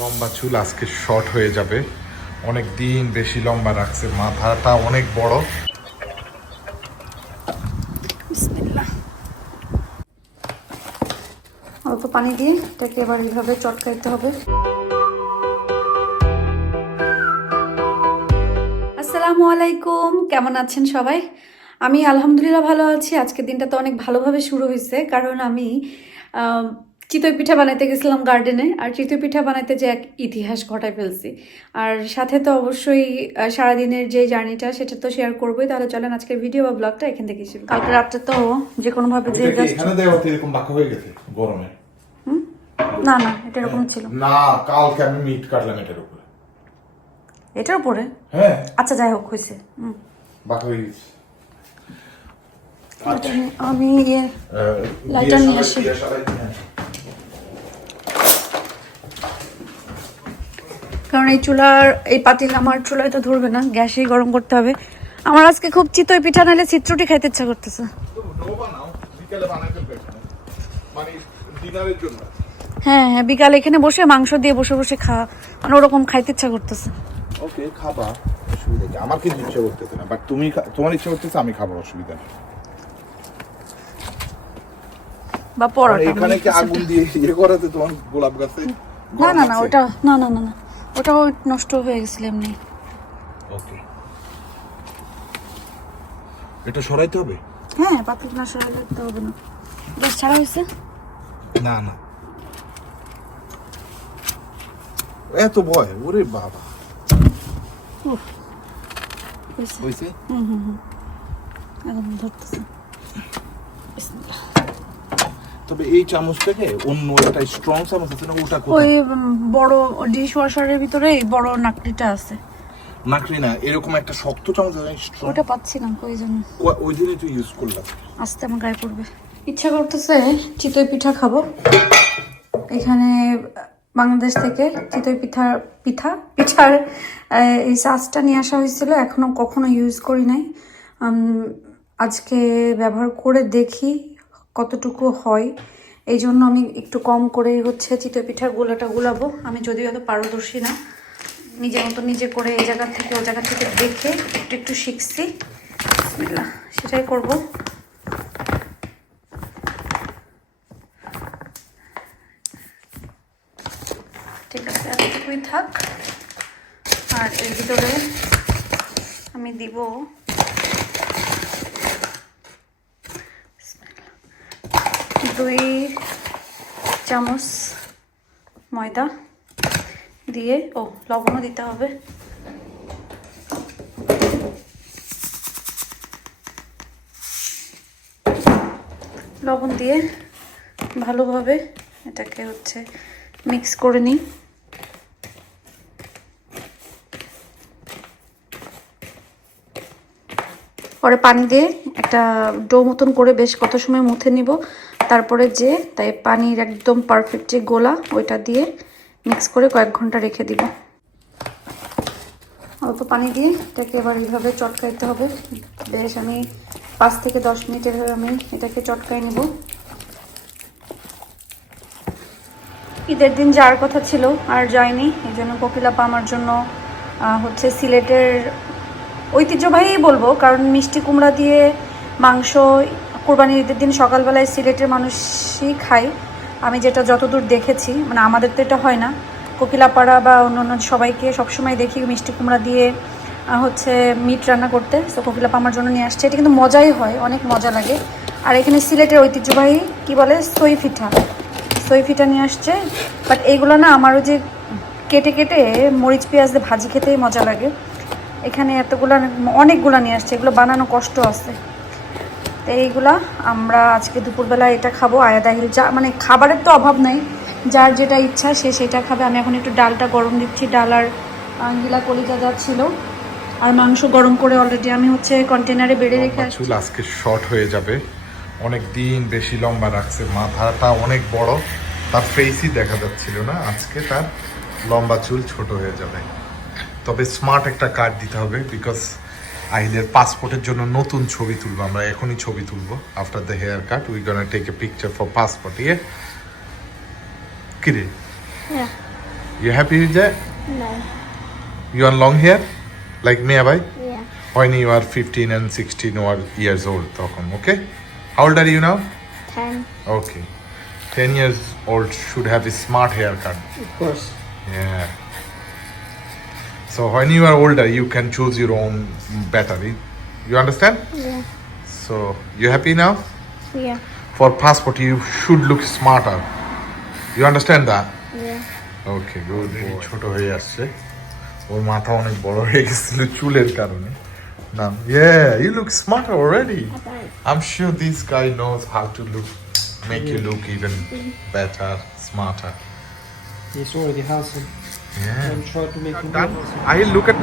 লম্বা চুল আজকে শর্ট হয়ে যাবে। অনেক দিন বেশি লম্বা রাখছে মাথাটা অনেক বড়। অল্প পানি দিয়ে এটাকে এবার এইভাবে চটকাইতে হবে। আসসালামু আলাইকুম কেমন আছেন সবাই? আমি আলহামদুলিল্লাহ ভালো আছি। আজকের দিনটা তো অনেক ভালোভাবে শুরু হয়েছে কারণ আম, চিতই পিঠা বানাইতে গেছিলাম গার্ডেনে আর চিতই পিঠা বানাইতে যে এক ইতিহাস ঘটায় ফেলছি। আর সাথে তো অবশ্যই সারাদিনের যে জার্নিটা সেটা তো শেয়ার করবোই। তাহলে চলেন আজকের ভিডিও বা ব্লগটা এখান থেকে শুরু কালকে রাত্রে তো যে কোনোভাবে যে গাছ এখানে দেওয়া এরকম বাঁকা হয়ে গেছে গরমে? না না এটা এরকম ছিল। না কালকে আমি মিট কাটলাম এটার উপরে। এটার উপরে? হ্যাঁ। আচ্ছা যাই হোক হয়েছে হুম। বাঁকা হয়ে গেছে। আমি- আমি ইয়ে লাইটার নিয়ে আসি। দিয়ে সবাই নিয়ে আসি। কারণ এই চুলার এই পাতিল আমার চুলায় তো ধরবে না গ্যাসেই গরম করতে হবে। আমার আজকে খুব চিতই পিঠা নাহলে চিত্রটি খাইতে ইচ্ছা করতেছে। মানে হ্যাঁ হ্যাঁ বিকালে এখানে বসে মাংস দিয়ে বসে বসে খা মানে ওরকম খাইতে ইচ্ছা করতেছে। ওকে খাবা অসুবিধা কি? আমার কিন্তু ইচ্ছা করতেছে না বাট তুমি তোমার ইচ্ছা করতেছে আমি খাব অসুবিধা নেই। বা পরোটা এখানে কি আগুন দিয়ে ইয়ে করাতে তোমার গোলাপ গাছে? না না না ওটা না না না না। ওটাও নষ্ট হয়ে গেছিল এমনি। ওকে এটা সরাইতে হবে? হ্যাঁ পাতিল না সরাই দিতে হবে না। গ্যাস ছাড়া হয়েছে? না না। এত ভয় ওরে বাবা। হয়েছে। হুম হুম হুম। এখন ধরতেছে। বিসমিল্লাহ। তবে এই চামচ থেকে অন্য একটা স্ট্রং চামচ আছে না ওটা ওই বড় ডিশ ওয়াশারের ভিতরে এই বড় নাকড়িটা আছে। নাকরি না এরকম একটা শক্ত চামচ আছে স্ট্রং ওটা পাচ্ছি না ওই জন্য ওই তুই ইউজ করলাম। আস্তে আমার গায়ে পড়বে। ইচ্ছা করতেছে চিতই পিঠা খাব। এখানে বাংলাদেশ থেকে চিতই পিঠা পিঠা পিঠার এই চাষটা নিয়ে আসা হয়েছিল এখনও কখনো ইউজ করি নাই। উম, আজকে ব্যবহার করে দেখি কতটুকু হয় এই জন্য আমি একটু কম করে হচ্ছে চিতই পিঠার গোলাটা গুলাবো। আমি যদিও এত পারদর্শী না, নিজের মতো নিজে করে এই জায়গা থেকে ও জায়গা থেকে দেখে একটু একটু শিখছি। সেটাই করব। ঠিক আছে, এতটুকুই থাক। আর এর ভিতরে আমি দিব দুই চামচ ময়দা দিয়ে, ও, লবণও দিতে হবে। লবণ দিয়ে ভালোভাবে এটাকে হচ্ছে মিক্স করে নিই। পরে পানি দিয়ে একটা ডো মতন করে বেশ কত সময় মুথে নিব তারপরে যে, তাই পানির একদম পারফেক্ট যে গোলা, ওইটা দিয়ে মিক্স করে কয়েক ঘণ্টা রেখে দিব। অল্প পানি দিয়ে এটাকে এবার এইভাবে চটকাইতে হবে। বেশ আমি পাঁচ থেকে দশ মিনিটের আমি এটাকে চটকাই নেব। ঈদের দিন যাওয়ার কথা ছিল, আর যায়নি এই জন্য কোকিলাপা আমার জন্য হচ্ছে সিলেটের ঐতিহ্যবাহী বলব, কারণ মিষ্টি কুমড়া দিয়ে মাংস কোরবানির ঈদের দিন সকালবেলায় সিলেটের মানুষই খায়। আমি যেটা যতদূর দেখেছি মানে আমাদের তো এটা হয় না। কোকিলাপাড়া বা অন্য অন্য সবাইকে সবসময় দেখি মিষ্টি কুমড়া দিয়ে হচ্ছে মিট রান্না করতে। তো কোকিলাপা আমার জন্য নিয়ে আসছে। এটা কিন্তু মজাই হয়, অনেক মজা লাগে। আর এখানে সিলেটের ঐতিহ্যবাহী কি বলে? সই পিঠা সই পিঠা নিয়ে আসছে। বাট এইগুলো না আমারও যে কেটে কেটে মরিচ, পেঁয়াজ দিয়ে ভাজি খেতেই মজা লাগে। এখানে এতগুলা অনেকগুলা নিয়ে আসছে। এগুলো বানানো কষ্ট আছে। তো এইগুলা আমরা আজকে দুপুরবেলা এটা খাব। আয়াদাহিল যা মানে খাবারের তো অভাব নাই। যার যেটা ইচ্ছা সে সেটা খাবে। আমি এখন একটু ডালটা গরম দিচ্ছি। ডাল আর গিলা কলিজা যাচ্ছিল আর মাংস গরম করে অলরেডি আমি হচ্ছে কন্টেনারে বেড়ে রেখে আসছি। চুল আজকে শর্ট হয়ে যাবে। অনেক দিন বেশি লম্বা রাখছে। মাথাটা অনেক বড়। তার ফেসই দেখা যাচ্ছিল না। আজকে তার লম্বা চুল ছোট হয়ে যাবে। তবে স্মার্ট একটা কার্ড দিতে হবে বিকজ আহিলের পাসপোর্টের জন্য নতুন ছবি তুলবো আমরা এখনই ছবি তুলবো after the haircut we gonna take a picture for passport ইয়ে কিরে হ্যাঁ You happy with that? No. You are long hair? Like me. When you are 15 and 16 or years old, তখন, okay? How old are you now? Ten. Okay. 10 years old should have a smart haircut. Of course. Yeah. So when you are older, you can choose your own better. You understand? Yeah. So you happy now? Yeah. For passport, you should look smarter. You understand that? Yeah. Okay good ছোট হয়ে আসছে ওর মাথা অনেক বড় হয়ে গেছিল চুলের কারণে না ইয়ে you look smart already I don't. I am sure this guy knows how to look make you look even better smarter He's already handsome. I look at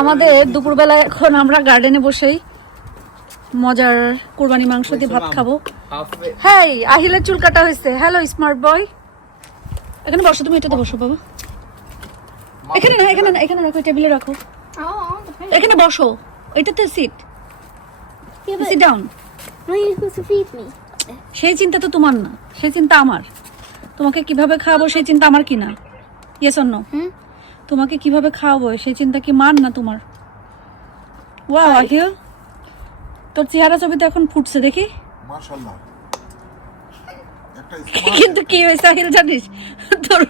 আমাদের দুপুরবেলা এখন আমরা গার্ডেনে বসেই মজার কুরবানি মাংস দিয়ে ভাত খাব। হ্যাঁ আহিলের চুল কাটা হয়েছে। হ্যালো স্মার্ট বয় এখানে বসো তুমি এটাতে বসো বাবা। এখানে না এখানে না এখানে রাখো টেবিলে রাখো. এখানে বসো এটাতে সিট সিট ডাউন. সেই চিন্তা তো তোমার না সেই চিন্তা আমার। তোমাকে কীভাবে খাওয়াবো সেই চিন্তা আমার কি না? ইয়েস অন্য তোমাকে কীভাবে খাওয়াবো সেই চিন্তা কি মান না তোমার? ওয়াও আহিল তোর চেহারা ছবি তো এখন ফুটছে দেখি. কিন্তু কি হয়েছে আহিল জানিস? তোর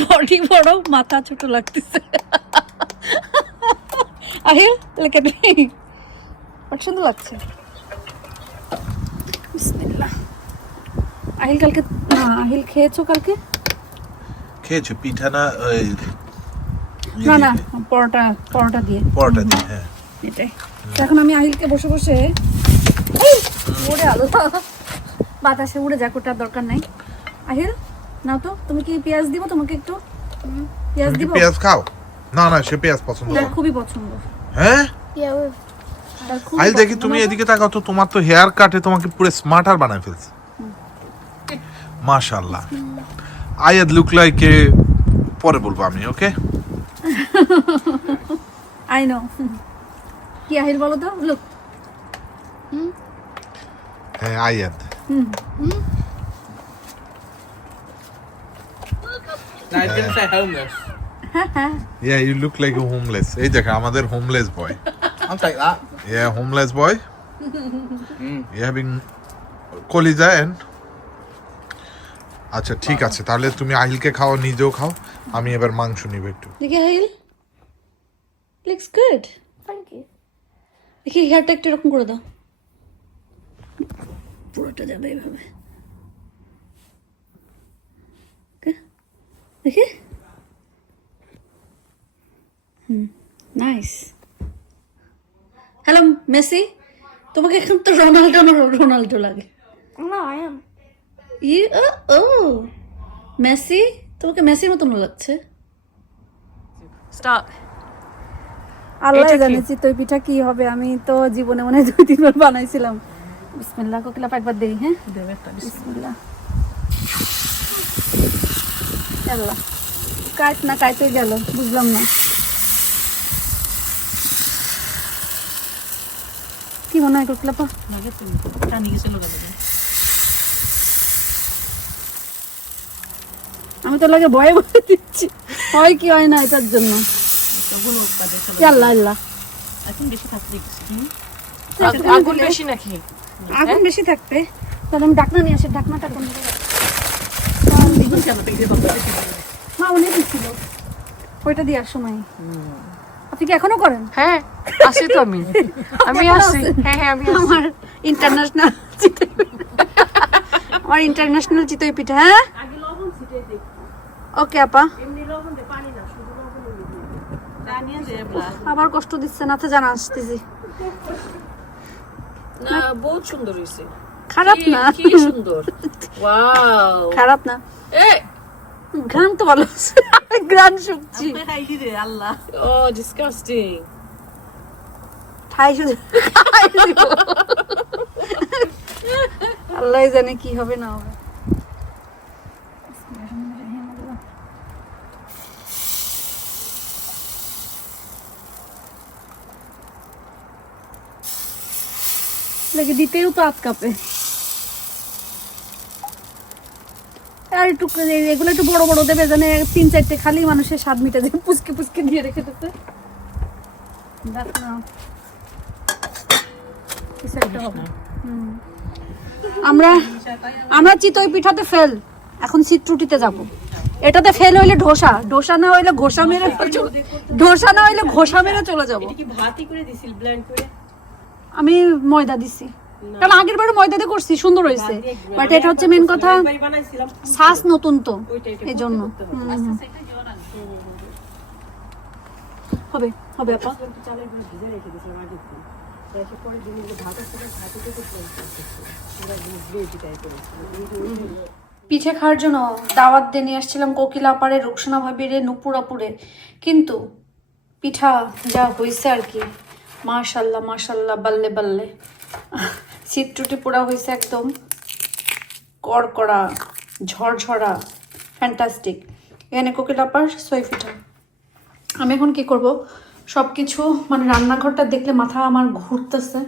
বডি বড় মাথা ছোট লাগতেছে। আহিল লেখা সুন্দর লাগছে। আহিল কালকে না আহিল খেয়েছো কালকে? খেয়েছো পিঠা না না না পরোটা পরোটা দিয়ে। পরোটা দিয়ে হ্যাঁ। এটাই। এখন আমি আহিলকে বসে বসে ওরে আলো। বাতাসে উড়ে যাক ওটার দরকার নাই। আহিল? নাও তো তুমি কি পেঁয়াজ দিব? তোমাকে একটু পেঁয়াজ কি দিব? পেঁয়াজ খাও? না না সে পেঁয়াজ পছন্দ করে। খুবই পছন্দ। হ্যাঁ? আইল দেখি তুমি এদিকে তাকাও তো তোমার তো হেয়ার কাটে তোমাকে পুরো স্মার্টার বানায় ফেলছে। মাশাআল্লাহ। আয়াদ লুক লাইক এ পরে বলব আমি ওকে আই নো কি আহিল বলো তো? লুক হ্যাঁ আয়াদ No, I didn't say homeless. Ya you look like homeless এই দেখো আমাদের homeless boy I'll take that. Ya homeless boy you having কলিজা এন্ড আচ্ছা ঠিক আছে তাহলে তুমি আহিলকে খাও নিজেও খাও। আমি এবার মাংস নিব একটু। দেখি Ahil. Looks good thank you. দেখি হেয়ারটা একটু এরকম করে দাও। পুরোটা যাবে এইভাবে। দেখি? হুম নাইস হ্যালো মেসি তোমাকে এখন তো রোনাল্ডো রোনাল্ডো লাগে। No, I am. ই ও মেসি তোমাকে মেসির মতন লাগছে। Stop. আল্লাহ? জানে চিতই পিঠা কি হবে। আমি তো জীবনে মনে হয় দুই তিনবার বানাইছিলাম। বিসমিল্লাহ কোকিলা একবার দেই হ্যাঁ? বিসমিল্লাহ। আল্লাহ কাট না কাটতে গেল বুঝলাম না। কি মনে হয় আমি তো লাগে ভয়ে ভয়ে দিচ্ছি। হয় কি হয় না এটার জন্য। আল্লাহ আগুন- আগুন বেশি নাকি? আগুন বেশি থাকতে। তাহলে আমি ডাকনা নিয়ে আসি ডাকনাটা কোন মা অনেক ছিল। ওইটা দেওয়ার সময়। আপনি কি এখনও করেন? হ্যাঁ আসি তো আমি। আমি আসি। হ্যাঁ হ্যাঁ আমি আমার ইন্টারন্যাশনাল আমার ইন্টারন্যাশনাল চিতই পিঠা হ্যাঁ? ওকে আপা। আবার কষ্ট দিচ্ছে না তো জানা আসতেছি। না বহুত সুন্দর হয়েছে। খারাপ না। কি সুন্দর। ওয়াও খারাপ না। এ! তো ভালো রে আল্লাহ। ও ডিসকাস্টিং শুধু আল্লাহ জানে কি হবে না হবে। দিতেও তো আত কাপে। আর একটু এগুলো একটু বড় বড় দেবে জানে তিন চারটে খালি মানুষের স্বাদ মিটে দেবে পুচকে পুচকে দিয়ে রেখে দিতে। আমরা আমরা চিতই পিঠাতে ফেল। এখন চিত্রুটিতে যাব। এটাতে ফেল হইলে ঢোসা ঢোসা না হইলে ঘোষা মেরে ঢোসা না হইলে ঘোষা মেরে চলে যাব। আমি ময়দা দিছি। কারণ আগের বারে ময়দা দিয়ে করছি সুন্দর হয়েছে। বাট এটা হচ্ছে মেন কথা শ্বাস নতুন তো এই জন্য। হবে হবে আপা। পিঠে খাওয়ার জন্য দাওয়াত দিয়ে নিয়ে আসছিলাম কোকিলা পাড়ে রুকসানা ভাবিরে নুপুরাপুরে। কিন্তু পিঠা যা হয়েছে আর কি মাশাল্লাহ মাশাল্লাহ বাল্লে বাল্লে। চিত্রটি পোড়া হয়েছে একদম কড়কড়া, ঝরঝরা ফ্যান্টাস্টিক এখানে কোকিলাপার সই পিঠা আমি এখন কি করব? সব কিছু মানে রান্নাঘরটা দেখলে মাথা আমার ঘুরতেছে।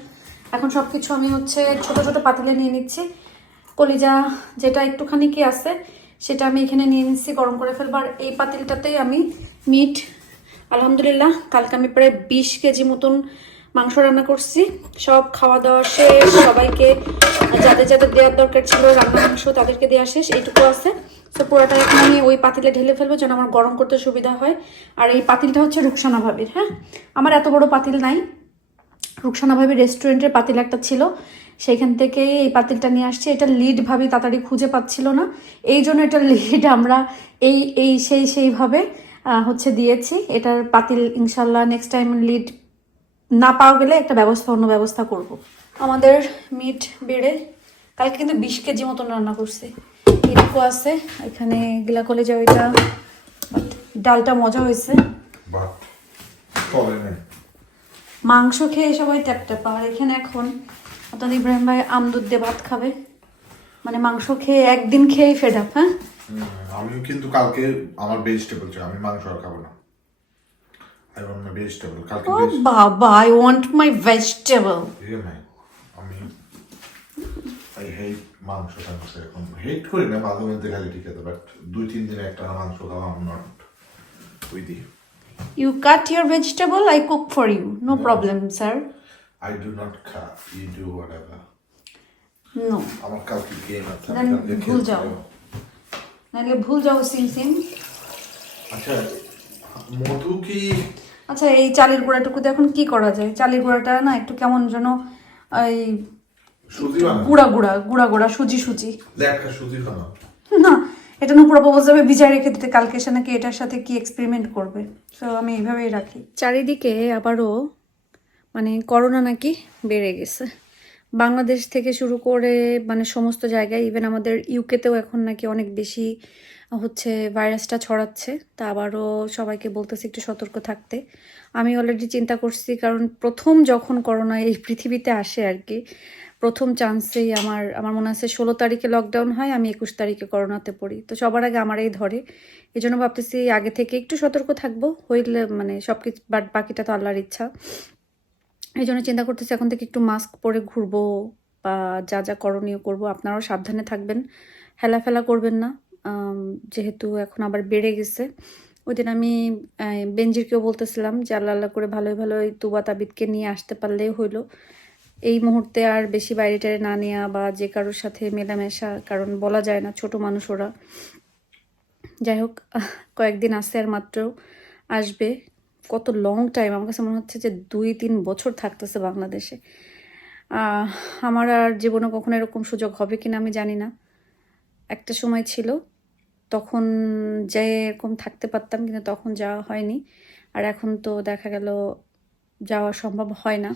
এখন সব কিছু আমি হচ্ছে ছোট ছোট পাতিলে নিয়ে নিচ্ছি। কলিজা যেটা একটুখানি কি আছে, সেটা আমি এখানে নিয়ে নিচ্ছি, গরম করে ফেলব। আর এই পাতিলটাতেই আমি মিট আলহামদুলিল্লাহ, কালকে আমি প্রায় বিশ কেজি মতন মাংস রান্না করছি। সব খাওয়া দাওয়া শেষ, সবাইকে যাদের যাদের দেওয়ার দরকার ছিল রান্না মাংস তাদেরকে দেওয়া শেষ, এইটুকু আছে। তো পুরোটা এখন আমি ওই পাতিলে ঢেলে ফেলব যেন আমার গরম করতে সুবিধা হয়। আর এই পাতিলটা হচ্ছে রুকসানা ভাবির হ্যাঁ? আমার এত বড় পাতিল নাই। রুকসানা ভাবি রেস্টুরেন্টের পাতিল একটা ছিল। সেইখান থেকে এই পাতিলটা নিয়ে আসছি। এটা লিড ভাবি তাড়াতাড়ি খুঁজে পাচ্ছিল না। এই জন্য এটা লিড আমরা এই এই, সেই, সেইভাবে হচ্ছে দিয়েছি। এটার পাতিল ইনশাল্লাহ নেক্সট টাইম লিড না পাওয়া গেলে একটা ব্যবস্থা অন্য ব্যবস্থা করব। আমাদের মিট বেড়ে কালকে কিন্তু বিশ কেজি মতন রান্না করছি। এটুকু আছে এখানে গিলা কলেজে ওইটা ডালটা মজা হয়েছে। মাংস খেয়ে সবাই ট্যাপ ট্যাপ। আর এখানে এখন আপনার ইব্রাহিম ভাই আমদুদ দিয়ে ভাত খাবে। মানে মাংস খেয়ে একদিন খেয়েই ফেড আপ হ্যাঁ? আমিও কিন্তু কালকে আমার ভেজিটেবল চাই আমি মাংস আর খাব না। আই ওয়ান্ট মাই ভেজিটেবল কালকে ও veg- বাবা আই ওয়ান্ট মাই ভেজিটেবল ইয়ে নাই আমি আই হেট মাংস টাংস এখন হেট করি না মাঝে মধ্যে খালি ঠিক আছে বাট দুই তিন দিনে একটা মাংস খাওয়া আমি not with you you cut your vegetable I cook for you no problem sir I do not খা you do whatever no আমার কালকে গেম আছে ভুল যাও। নাহলে ভুল যাও সিম সিম। আচ্ছা মধু কি? আচ্ছা এই চালের গুঁড়াটুকুতে এখন কি করা যায়? চালের গুঁড়াটা না একটু কেমন যেন এই গুঁড়া গুঁড়া গুঁড়া গুঁড়া সুজি সুজি। না এটা নুপুরা বাবু যাবে বিজয় রেখে দিতে কালকে সে নাকি এটার সাথে কি এক্সপেরিমেন্ট করবে? তো আমি এইভাবেই রাখি। চারিদিকে আবারও মানে করোনা নাকি বেড়ে গেছে। বাংলাদেশ থেকে শুরু করে মানে সমস্ত জায়গায় ইভেন আমাদের ইউকেতেও এখন নাকি অনেক বেশি হচ্ছে ভাইরাসটা ছড়াচ্ছে, তা আবারও সবাইকে বলতেছি একটু সতর্ক থাকতে। আমি অলরেডি চিন্তা করছি, কারণ প্রথম যখন করোনা এই পৃথিবীতে আসে আর কি, প্রথম চান্সেই আমার আমার মনে আছে ষোলো তারিখে লকডাউন হয়, আমি একুশ তারিখে করোনাতে পড়ি। তো সবার আগে আমারই ধরে। এই জন্য ভাবতেছি আগে থেকে একটু সতর্ক থাকব, হইলে মানে সব কিছু বাট বাকিটা তো আল্লাহর ইচ্ছা। এই জন্য চিন্তা করতেছি এখন থেকে একটু মাস্ক পরে ঘুরবো, বা যা যা করণীয় করব, আপনারাও সাবধানে থাকবেন। হেলাফেলা করবেন না। যেহেতু এখন আবার বেড়ে গেছে। ওই দিন আমি আহ, বেনজিরকেও বলতেছিলাম যে আল্লাহ আল্লাহ করে ভালোই ভালোই তুবা তাবিদকে নিয়ে আসতে পারলেই হইল। এই মুহূর্তে আর বেশি বাইরে টাইরে না নেওয়া বা যে কারোর সাথে মেলামেশা কারণ বলা যায় না ছোট মানুষ ওরা। যাই হোক কয়েকদিন আসছে আর মাত্র আসবে। কত লং টাইম আমার কাছে মনে হচ্ছে যে দুই তিন বছর থাকতেছে বাংলাদেশে। আমার আর জীবনে কখনো এরকম সুযোগ হবে কিনা আমি জানি না। একটা সময় ছিল তখন যে এরকম থাকতে পারতাম কিন্তু তখন যাওয়া হয়নি। আর এখন তো দেখা গেল যাওয়া সম্ভব হয় না।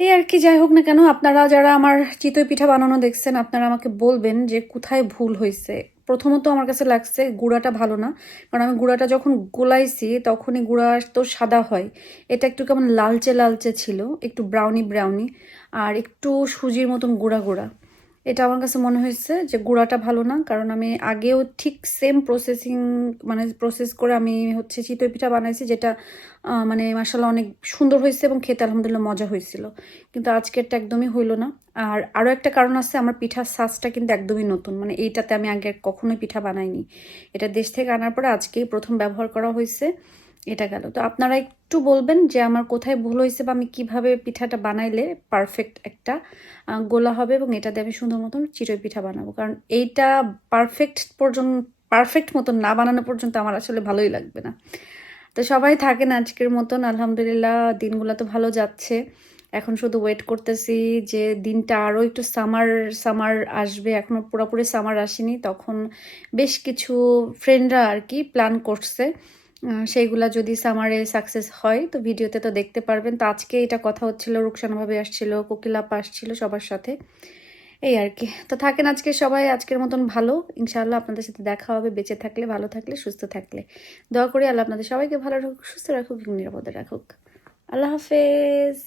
এই আর কি, যাই হোক না কেন, আপনারা যারা আমার চিতই পিঠা বানানো দেখছেন, আপনারা আমাকে বলবেন যে কোথায় ভুল হয়েছে। প্রথমত আমার কাছে লাগছে গুঁড়াটা ভালো না, কারণ আমি গুঁড়াটা যখন গোলাইছি তখনই গুঁড়া তো সাদা হয়। এটা একটু কেমন লালচে লালচে ছিল, একটু ব্রাউনি ব্রাউনি আর একটু সুজির মতন গুঁড়া গুঁড়া। এটা আমার কাছে মনে হয়েছে যে গুঁড়াটা ভালো না, কারণ আমি আগেও ঠিক সেম প্রসেসিং মানে প্রসেস করে আমি হচ্ছে চিতই পিঠা বানাইছি যেটা মানে মাসাল্লাহ অনেক সুন্দর হয়েছে এবং খেতে আলহামদুলিল্লাহ মজা হয়েছিল। কিন্তু আজকেরটা একদমই হইল না। আর আরও একটা কারণ আছে, আমার পিঠার সাজটা কিন্তু একদমই নতুন মানে এইটাতে আমি আগে কখনোই পিঠা বানাইনি। এটা দেশ থেকে আনার পরে আজকেই প্রথম ব্যবহার করা হয়েছে। এটা গেল। তো আপনারা একটু বলবেন যে আমার কোথায় ভুল হয়েছে বা আমি কীভাবে পিঠাটা বানাইলে পারফেক্ট একটা গোলা হবে এবং এটা দিয়ে আমি সুন্দর মতন চিতই পিঠা বানাবো। কারণ এইটা পারফেক্ট পর্যন্ত পারফেক্ট মতন না বানানো পর্যন্ত আমার আসলে ভালোই লাগবে না। তো সবাই থাকেন আজকের মতন, আলহামদুলিল্লাহ, দিনগুলো তো ভালো যাচ্ছে। এখন শুধু ওয়েট করতেছি যে দিনটা আরও একটু সামার সামার আসবে। এখনও পুরোপুরি সামার আসেনি, তখন বেশ কিছু ফ্রেন্ডরা আর কি প্ল্যান করছে। সেইগুলা যদি সামারে সাকসেস হয়, তো ভিডিওতে তো দেখতে পারবেন। তো আজকে এটা কথা হচ্ছিল রুকসানাভাবে আসছিল কোকিলাপ আসছিল সবার সাথে। এই আর কি। তো থাকেন আজকে সবাই, আজকের মতন ভালো। ইনশাআল্লাহ আপনাদের সাথে দেখা হবে। বেঁচে থাকলে, ভালো থাকলে, সুস্থ থাকলে। দোয়া করি আল্লাহ আপনাদের সবাইকে ভালো রাখুক, সুস্থ রাখুক, নিরাপদে রাখুক। আল্লাহ হাফেজ।